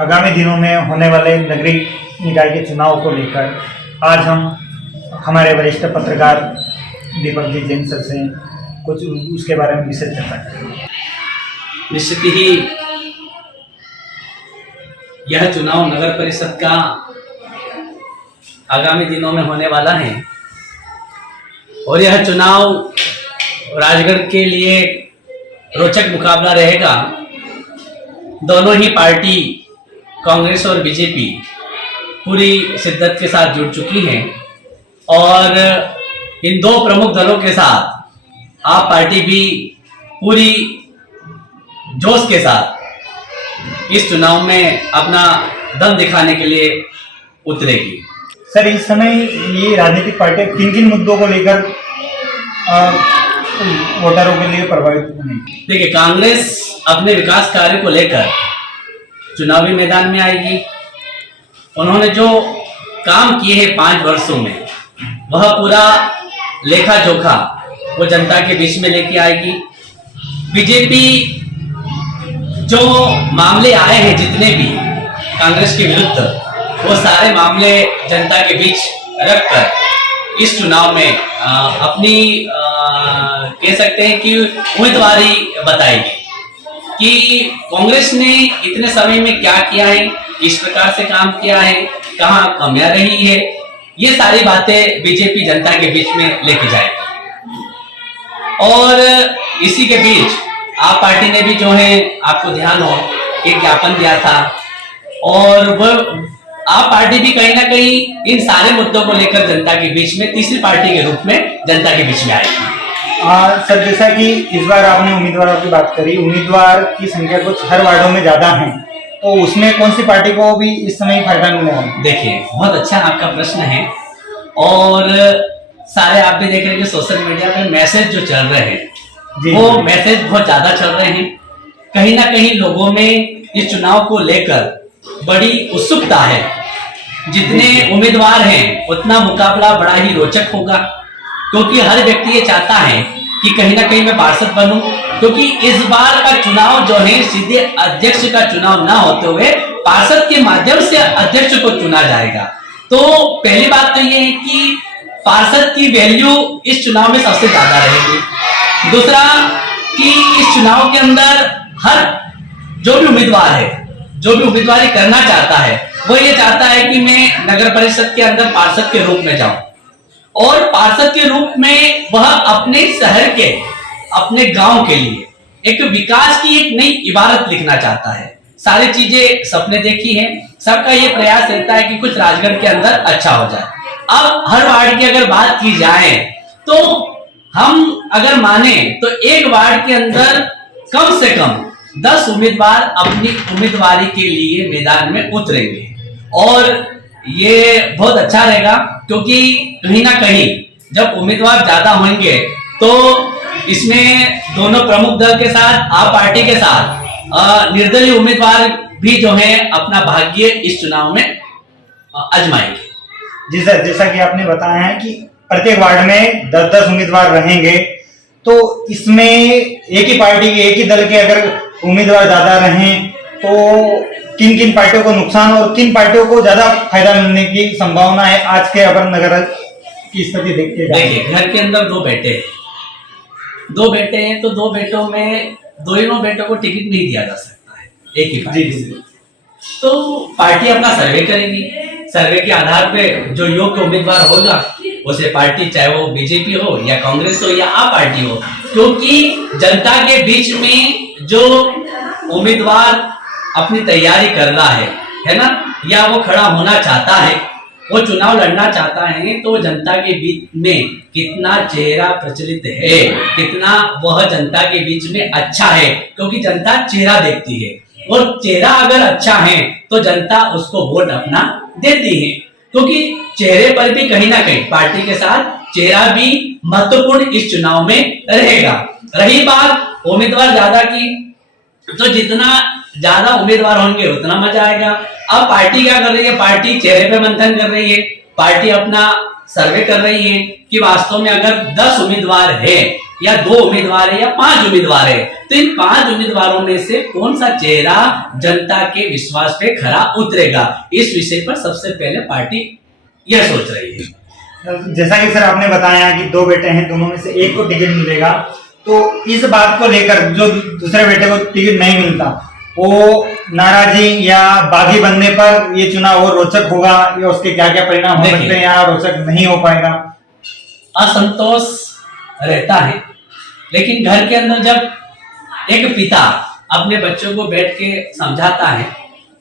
आगामी दिनों में होने वाले नगरीय निकाय के चुनाव को लेकर आज हम हमारे वरिष्ठ पत्रकार दीपक जी जैन सर से कुछ उसके बारे में विशेष चर्चा करेंगे। निश्चित ही यह चुनाव नगर परिषद का आगामी दिनों में होने वाला है और यह चुनाव राजगढ़ के लिए रोचक मुकाबला रहेगा। दोनों ही पार्टी कांग्रेस और बीजेपी पूरी शिद्दत के साथ जुड़ चुकी हैं और इन दो प्रमुख दलों के साथ आप पार्टी भी पूरी जोश के साथ इस चुनाव में अपना दम दिखाने के लिए उतरेगी। सर, इस समय ये राजनीतिक पार्टियां किन किन मुद्दों को लेकर वोटरों के लिए प्रभावित होंगी? देखिए, कांग्रेस अपने विकास कार्य को लेकर चुनावी मैदान में आएगी। उन्होंने जो काम किए हैं 5 वर्षों में वह पूरा लेखा जोखा वो जनता के बीच में लेके आएगी। बीजेपी जो मामले आए हैं जितने भी कांग्रेस के विरुद्ध वो सारे मामले जनता के बीच रखकर इस चुनाव में अपनी कह सकते हैं कि उम्मीदवारी बताएगी कि कांग्रेस ने इतने समय में क्या किया है, किस प्रकार से काम किया है, कहाँ कमियां रही है, ये सारी बातें बीजेपी जनता के बीच में लेके जाएगी। और इसी के बीच आप पार्टी ने भी जो है आपको ध्यान हो एक ज्ञापन दिया था और वह आप पार्टी भी कहीं ना कहीं इन सारे मुद्दों को लेकर जनता के बीच में तीसरी पार्टी के रूप में जनता के बीच में आएगी। सर, जैसा कि इस बार आपने उम्मीदवारों की बात करी, उम्मीदवार की संख्या कुछ हर वार्डों में ज्यादा है, तो उसमें कौन सी पार्टी को भी इस समय फायदा मिलेगा? देखिए, बहुत अच्छा आपका प्रश्न है और सारे आप भी देख रहे हैं कि सोशल मीडिया पे मैसेज जो चल रहे हैं वो मैसेज बहुत ज्यादा चल रहे हैं। कहीं ना कहीं लोगों में इस चुनाव को लेकर बड़ी उत्सुकता है। जितने उम्मीदवार हैं उतना मुकाबला बड़ा ही रोचक होगा क्योंकि हर व्यक्ति ये चाहता है कि कहीं ना कहीं मैं पार्षद बनूं, क्योंकि इस बार का चुनाव जो है सीधे अध्यक्ष का चुनाव ना होते हुए पार्षद के माध्यम से अध्यक्ष को चुना जाएगा। तो पहली बात तो ये है कि पार्षद की वैल्यू इस चुनाव में सबसे ज्यादा रहेगी। दूसरा कि इस चुनाव के अंदर हर जो भी उम्मीदवार है, जो भी उम्मीदवारी करना चाहता है, वो ये चाहता है कि मैं नगर परिषद के अंदर पार्षद के रूप में जाऊं और पार्षद के रूप में वह अपने शहर के, अपने गांव के लिए एक विकास की एक नई इबारत लिखना चाहता है। सारी चीजें सपने देखी हैं, सबका ये प्रयास रहता है कि कुछ राजगढ़ के अंदर अच्छा हो जाए। अब हर वार्ड की अगर बात की जाए तो हम अगर माने तो एक वार्ड के अंदर कम से कम 10 उम्मीदवार अपनी उम्मीदवारी के लिए मैदान में उतरेंगे और ये बहुत अच्छा रहेगा क्योंकि कहीं ना कहीं जब उम्मीदवार ज्यादा होंगे तो इसमें दोनों प्रमुख दल के साथ आप पार्टी के साथ निर्दलीय उम्मीदवार भी जो है अपना भाग्य इस चुनाव में आजमाएंगे। जी सर, जैसा कि आपने बताया है कि प्रत्येक वार्ड में 10-10 उम्मीदवार रहेंगे, तो इसमें एक ही पार्टी के, एक ही दल के अगर उम्मीदवार ज्यादा रहें तो किन किन पार्टियों को नुकसान और किन पार्टियों को ज्यादा फायदा मिलने की संभावना है आज के अगर नगर की स्थिति देखते हैं? देखिए, घर के अंदर 2 बेटे हैं तो 2 बेटों में दोनों बेटों को टिकट नहीं दिया जा सकता है एक ही पार्टी से। तो पार्टी अपना सर्वे करेगी, सर्वे के आधार पे जो योग्य उम्मीदवार होगा उसे पार्टी, चाहे वो बीजेपी हो या कांग्रेस हो या आप पार्टी हो, क्योंकि जनता के बीच में जो उम्मीदवार अपनी तैयारी कर रहा है ना, या वो खड़ा होना चाहता है, वो चुनाव लड़ना चाहता है, तो जनता के बीच में कितना चेहरा प्रचलित है, कितना वह जनता के बीच में अच्छा है, क्योंकि जनता चेहरा देखती है और चेहरा अगर अच्छा है तो जनता उसको वोट अपना देती है, क्योंकि चेहरे पर भी कहीं ना कहीं पार्टी के साथ चेहरा भी महत्वपूर्ण इस चुनाव में रहेगा। रही बात उम्मीदवार ज्यादा की, तो जितना ज्यादा उम्मीदवार होंगे उतना मजा आएगा। अब पार्टी क्या कर रही है, पार्टी चेहरे पे मंथन कर रही है, पार्टी अपना सर्वे कर रही है कि वास्तव में अगर 10 उम्मीदवार है या 2 उम्मीदवार है या 5 उम्मीदवार है, तो इन 5 उम्मीदवारों में से कौन सा चेहरा जनता के विश्वास पे खरा उतरेगा, इस विषय पर सबसे पहले पार्टी यह सोच रही है। जैसा कि सर आपने बताया कि 2 बेटे हैं, दोनों में से एक को टिकट मिलेगा, तो इस बात को लेकर जो दूसरे बेटे को टिकट नहीं मिलता, वो नाराजी या बागी बनने पर ये चुनाव और रोचक होगा या उसके क्या क्या परिणाम हो सकते हैं या रोचक नहीं हो पाएगा? असंतोष रहता है, लेकिन घर के अंदर जब एक पिता अपने बच्चों को बैठ के समझाता है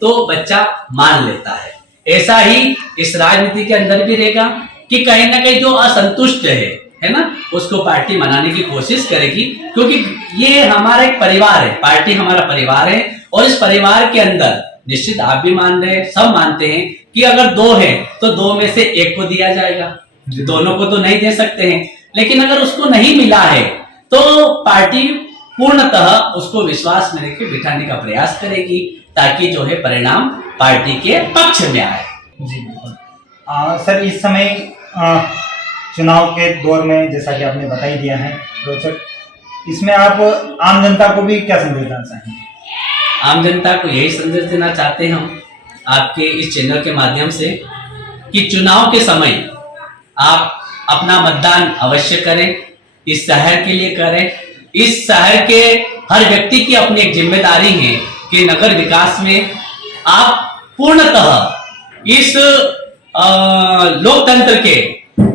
तो बच्चा मान लेता है। ऐसा ही इस राजनीति के अंदर भी रहेगा कि कहीं ना कहीं जो असंतुष्ट है ना, उसको पार्टी मनाने की कोशिश करेगी, क्योंकि ये हमारा एक परिवार है, पार्टी हमारा परिवार है, और इस परिवार के अंदर निश्चित आप भी मान रहे हैं, सब मानते हैं कि अगर 2 है तो 2 में से 1 को दिया जाएगा, दोनों को तो नहीं दे सकते हैं। लेकिन अगर उसको नहीं मिला है तो पार्टी पूर्णतः उसको विश्वास में लेकर बिठाने का प्रयास करेगी, ताकि जो है परिणाम पार्टी के पक्ष में आए। जी बिल्कुल। सर, इस समय चुनाव के दौर में जैसा कि आपने बता ही दिया है रोचक, इसमें आप आम जनता को भी क्या संदेश देना चाहेंगे? आम जनता को यही संदेश देना चाहते हैं हम आपके इस चैनल के माध्यम से कि चुनाव के समय आप अपना मतदान अवश्य करें, इस शहर के लिए करें। इस शहर के हर व्यक्ति की अपनी एक जिम्मेदारी है कि नगर विकास में आप पूर्णतः इस लोकतंत्र के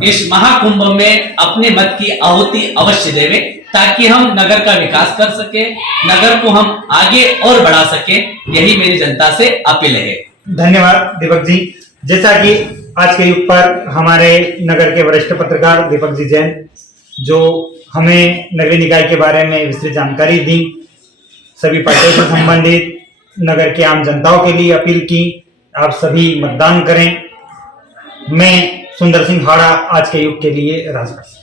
इस महाकुंभ में अपने मत की आहुति अवश्य देवे, ताकि हम नगर का विकास कर सके, नगर को हम आगे और बढ़ा सके। यही मेरी जनता से अपील है। धन्यवाद दीपक जी। जैसा कि आज के युग पर हमारे नगर के वरिष्ठ पत्रकार दीपक जी जैन, जो हमें नगरीय निकाय के बारे में विस्तृत जानकारी दी, सभी पार्टियों से संबंधित नगर के आम जनताओं के लिए अपील की, आप सभी मतदान करें। मैं सुंदर सिंह हाड़ा, आज के युग के लिए राजगढ़।